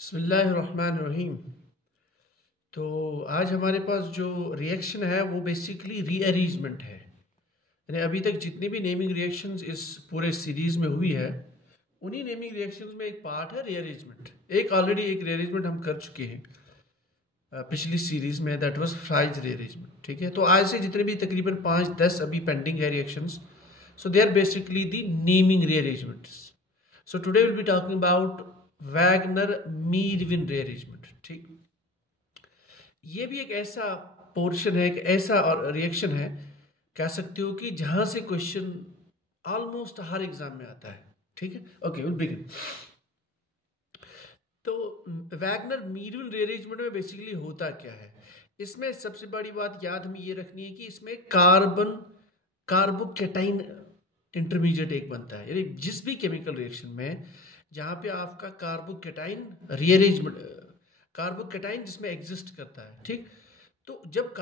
बिस्मिल्लाहिर्रहमानिर्रहीम। तो आज हमारे पास जो रिएक्शन है वो बेसिकली रीअरेंजमेंट है। यानी अभी तक जितनी भी नेमिंग रिएक्शंस इस पूरे सीरीज़ में हुई है उन्हीं नेमिंग रिएक्शंस में एक पार्ट है रीअरेंजमेंट। ऑलरेडी एक रीअरेंजमेंट हम कर चुके हैं पिछली सीरीज़ में, दैट वाज फ्राइज रीअरेंजमेंट। ठीक है, तो आज से जितने भी तकरीबन 5-10 अभी पेंडिंग है reactions, so they are basically the naming rearrangements. So today will be talking about Wagner Meerwein rearrangement. ठीक, ये भी एक ऐसा पोर्शन है, एक ऐसा और रिएक्शन है, कह सकते हो कि जहां से क्वेश्चन ऑलमोस्ट हर एग्जाम में आता है। ठीक है, ओके विल बिगिन। तो वैगनर मीरविन रीअरेंजमेंट में बेसिकली होता क्या है, इसमें सबसे बड़ी बात याद हमें ये रखनी है कि इसमें कार्बन कार्बोकेटाइन इंटरमीडिएट एक बनता है। यानी जिस भी केमिकल रिएक्शन में जहां पे आपका कार्बोकेटाइन रीअरेंजमेंट, कार्बोकेटाइन जिसमें एग्जिस्ट करता है, ठीक, तो जब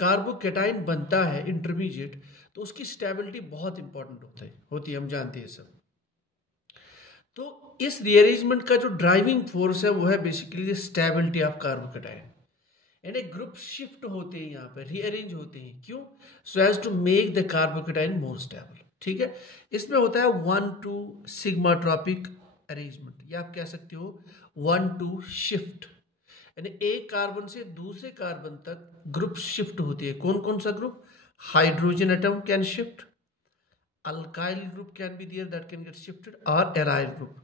कार्बोकेटाइन बनता है इंटरमीडिएट, तो उसकी स्टेबिलिटी बहुत इंपॉर्टेंट होती है, हम जानते हैं सब। तो इस रीअरेंजमेंट का जो ड्राइविंग फोर्स है वो है बेसिकली स्टेबिलिटी ऑफ कार्बोकेटाइन। यानी ग्रुप शिफ्ट होते हैं, यहाँ पे रीअरेंज होते हैं, क्यों? So as to make the carbocation more stable. ठीक है, इसमें होता है 1-2 सिग्माट्रोपिक अरेंजमेंट, या आप कह सकते हो 1-2 शिफ्ट। यानी एक कार्बन से दूसरे कार्बन तक ग्रुप शिफ्ट होती है। कौन कौन सा group? Hydrogen atom can shift, alkyl group can be there that can get shifted, or aryl group.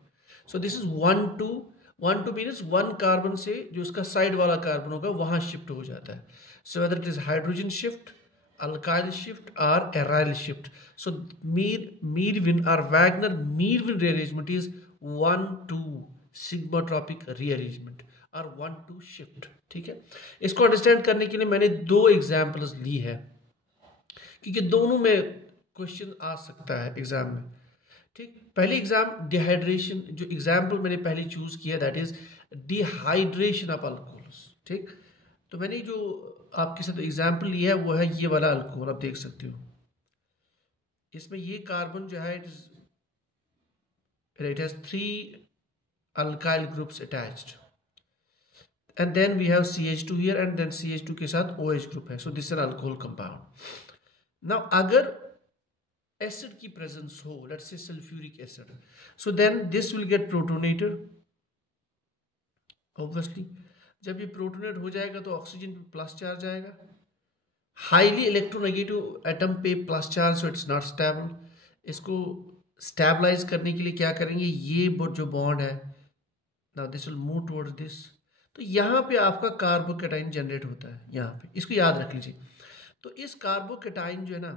So this is 1-2 means one carbon से जो उसका साइड वाला कार्बन होगा वहां शिफ्ट हो जाता है। So whether it is hydrogen shift, alkyl shift or aryl shift. So Meerwin or Wagner Meerwin rearrangement is 1-2 sigmatropic rearrangement और 1-2 shift। ठीक है, इसको अंडरस्टैंड करने के लिए मैंने दो एग्जाम्पल्स ली है, क्योंकि दोनों में क्वेश्चन आ सकता है एग्जाम में। ठीक, पहली एग्जाम डिहाइड्रेशन, जो एग्जाम्पल मैंने पहले चूज किया that is dehydration of alcohols. ठीक, तो मैंने जो आपके साथ एग्जाम्पल लिया है वो है ये वाला अल्कोहल, आप देख सकते हो इसमें ये कार्बन जो है it has 3 alkyl groups attached, and then we have CH2 here, and then CH2 के साथ OH ग्रुप है। So this is an alcohol compound. Now अगर एसिड की प्रेजेंस हो, let's say sulphuric acid, so then this will get protonated. Obviously जब ये protonate हो जाएगा तो ऑक्सीजन पे प्लस चार्ज आएगा, हाईली इलेक्ट्रोनेगेटिव एटम पे plus charge, so it's not stable. इसको स्टेबलाइज करने के लिए क्या करेंगे, ये जो बॉन्ड है, now this will move towards this, तो यहाँ पे आपका कार्बोकेटाइन जनरेट होता है। यहाँ पे इसको याद रख लीजिए। तो इस कार्बोकेटाइन जो है ना,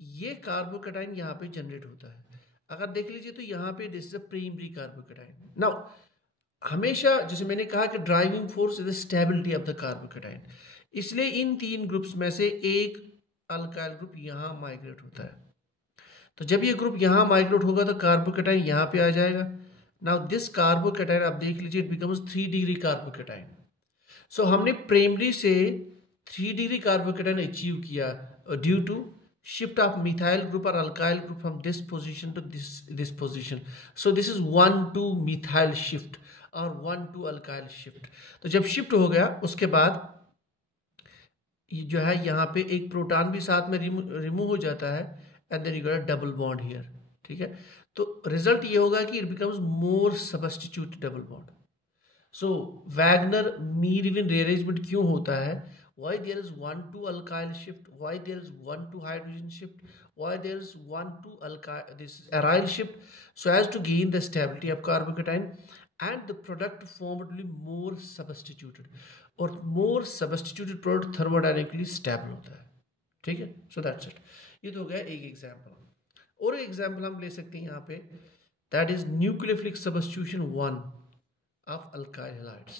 ये कार्बोकेटाइन यहाँ पे जनरेट होता है। अगर देख लीजिए तो यहाँ पे this is a primary carbocation. Now हमेशा जैसे मैंने कहा कि driving force is the stability of the carbocation, इसलिए इन 3 ग्रुप्स में से एक अल्काइल ग्रुप यहाँ माइग्रेट होता है। तो जब ये ग्रुप यहाँ माइग्रेट होगा तो कार्बोकेटाइन यहाँ पे आ जाएगा। नाउ दिस कार्बोकेटाइन आप देख लीजिए it becomes 3 degree carbocation. So हमने प्राइमरी से 3 डिग्री कार्बोकेटाइन अचीव किया due to shift of methyl group or alkyl group from this position to this position. So this is 1-2 methyl shift और 1-2 alkyl shift। तो जब shift हो गया उसके बाद ये जो है यहाँ पे एक प्रोटॉन भी साथ में रिमूव हो जाता है, and then you got a double bond here. ठीक है, तो रिजल्ट ये होगा कि it becomes more substitute double bond. So Wagner Meerwein rearrangement क्यों होता है? Why there is 1-2 alkyl shift? Why there is 1-2 hydrogen shift? Why there is 1-2 alkyl this aryl shift? So as to gain the stability of carbocation, and the product formed will be more substituted, और more substituted product thermodynamically stable होता है। ठीक है, so that's it। ये तो हो गया एक एग्जाम्पल। और एक एग्जाम्पल हम ले सकते हैं यहाँ पे, that is nucleophilic substitution 1 of alkyl halides।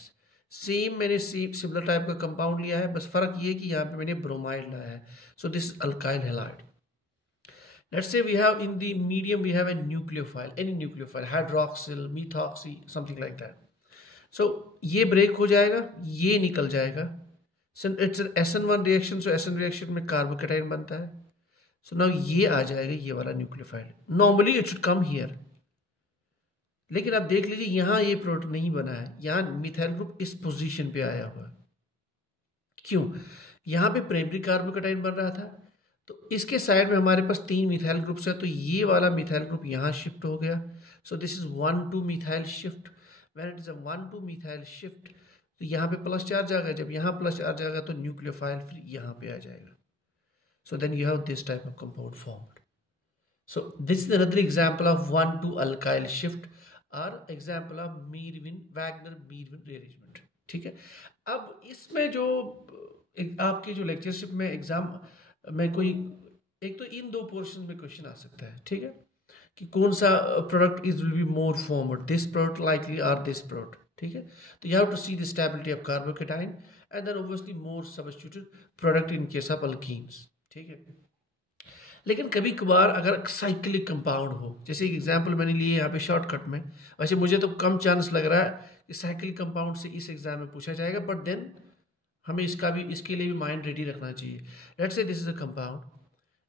Same मैंने सिमिलर टाइप का कंपाउंड लिया है, बस फर्क ये कि यहाँ पे मैंने ब्रोमाइड लाया है। So this alkyl halide. Let's say we have in the medium we have a nucleophile, any nucleophile, hydroxyl, methoxy, something like that. So ये ब्रेक हो जाएगा, ये निकल जाएगा। It's an SN1 reaction, so SN reaction में carbocation बनता है। So now ये आ जाएगा, ये वाला nucleophile. Normally it should come here, लेकिन आप देख लीजिए यहाँ ये प्रोडक्ट नहीं बना है, यहाँ मिथाइल ग्रुप इस पोजीशन पे आया हुआ है। क्यों? यहाँ पे प्राइमरी कार्बोकेटाइन बन रहा था, तो इसके साइड में हमारे पास 3 मिथाइल ग्रुप्स है, तो ये वाला मिथाइल ग्रुप यहाँ शिफ्ट हो गया। सो this is 1,2 methyl shift. When it is a 1,2 methyl shift, तो यहाँ पे प्लस चार्ज आ गया। जब यहाँ प्लस चार्ज आएगा तो न्यूक्लियोफाइल फिर यहाँ पे आ जाएगा। So then you have this type of compound formed. So this is another example of 1,2 alkyl shift or example of Wagner-Meerwin rearrangement। ठीक है, अब इसमें जो आपके जो लेक्चरशिप में एग्जाम में कोई एक तो इन दो पोर्शन में क्वेश्चन आ सकता है, ठीक है, कि कौन सा product is will be more formed, this product likely और दिस प्रोडक्ट। ठीक है, तो you have to see the stability of carbocation and then obviously more substituted product in case of alkenes. ठीक है, लेकिन कभी कभार अगर साइक्लिक कंपाउंड हो, जैसे एक एग्जांपल मैंने लिए यहाँ पे शॉर्टकट में, वैसे मुझे तो कम चांस लग रहा है कि साइक्लिक कंपाउंड से इस एग्जाम में पूछा जाएगा, बट देन हमें इसके लिए भी माइंड रेडी रखना चाहिए। Let's say this is a compound,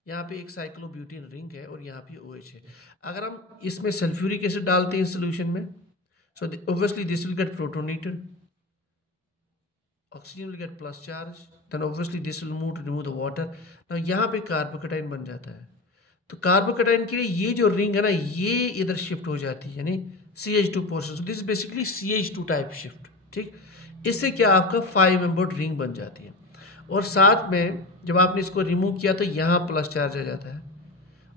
यहाँ पे एक साइक्लोब्यूटेन रिंग है और यहाँ पे OH है। अगर हम इसमें सल्फ्यूरिक एसिड डालते हैं सोल्यूशन में, so obviously this will get protonated, oxygen will get plus charge, then obviously this will move to remove the water। now यहाँ पे कार्बोकेटाइन बन जाता है, तो कार्बोकेटाइन के लिए ये जो रिंग है ना, ये इधर शिफ्ट हो जाती है, यानी CH2 portion. So this basically CH2 type shift. ठीक, इससे क्या आपका 5 मेंबर्ड रिंग बन जाती है, और साथ में जब आपने इसको रिमूव किया तो यहाँ प्लस चार्ज आ जाता है,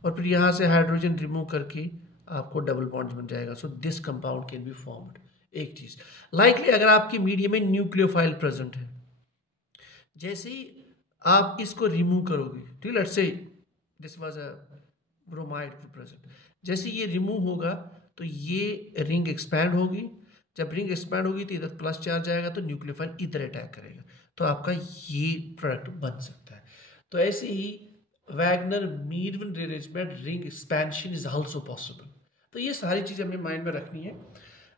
और फिर यहाँ से हाइड्रोजन रिमूव करके आपको डबल बॉन्ड बन जाएगा। So this compound can be formed. एक चीज लाइकली अगर आपकी मीडियम में न्यूक्लियोफाइल प्रेजेंट है, जैसे ही आप इसको रिमूव करोगे, ठीक, let's say this was a bromide group present, जैसे ये रिमूव होगा तो ये रिंग एक्सपैंड होगी। जब रिंग एक्सपैंड होगी तो इधर प्लस चार्ज आएगा, तो न्यूक्लियोफाइल इधर अटैक करेगा, तो आपका ये प्रोडक्ट बन सकता है। तो ऐसे ही Wagner Meerwein rearrangement ring expansion is also possible. तो ये सारी चीज़ें हमें माइंड में रखनी है।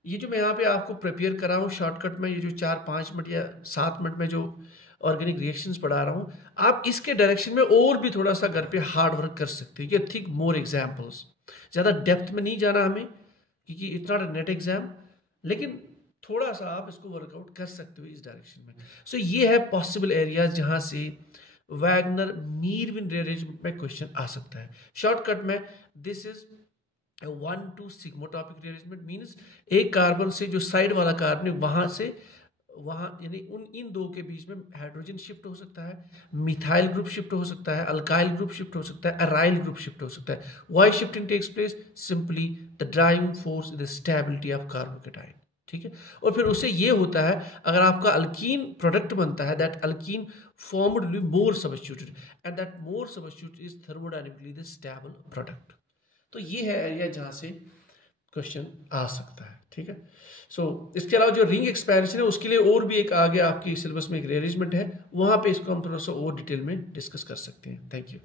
ये जो मैं यहाँ पे आपको प्रिपेयर कर रहा हूँ शॉर्टकट में, ये जो 4-5 मिनट या 7 मिनट में जो ऑर्गेनिक रिएक्शंस पढ़ा रहा हूँ, आप इसके डायरेक्शन में और भी थोड़ा सा घर पे हार्ड वर्क कर सकते हैं। ये थिंक मोर एग्जाम्पल्स, ज़्यादा डेप्थ में नहीं जाना हमें, क्योंकि it's not a net exam, लेकिन थोड़ा सा आप इसको वर्कआउट कर सकते हो इस डायरेक्शन में। सो ये है पॉसिबल एरियाज जहाँ से वैगनर-मीरविन रिअरेंजमेंट में क्वेश्चन आ सकता है। शॉर्टकट में दिस इज 1,2 सिग्मोटॉपिक रिअरेंजमेंट, मींस एक कार्बन से जो साइड वाला कार्बन है वहां से वहां, यानी इन दो के बीच में हाइड्रोजन शिफ्ट हो सकता है, मिथाइल ग्रुप शिफ्ट हो सकता है, अल्काइल ग्रुप शिफ्ट हो सकता है, अराइल ग्रुप शिफ्ट हो सकता है। Why shifting takes place? Simply the driving force is the stability of carbocation. ठीक है, और फिर उससे ये होता है अगर आपका अल्कीन प्रोडक्ट बनता है, that alkyne formed will be more substituted and that more substitute is thermodynamically the stable product. तो ये है एरिया जहाँ से क्वेश्चन आ सकता है। ठीक है, सो इसके अलावा जो रिंग एक्सपेंशन है उसके लिए और भी एक आगे आपकी सिलेबस में एक रिअरेंजमेंट है, वहाँ पे इसको हम थोड़ा सा और डिटेल में डिस्कस कर सकते हैं। Thank you.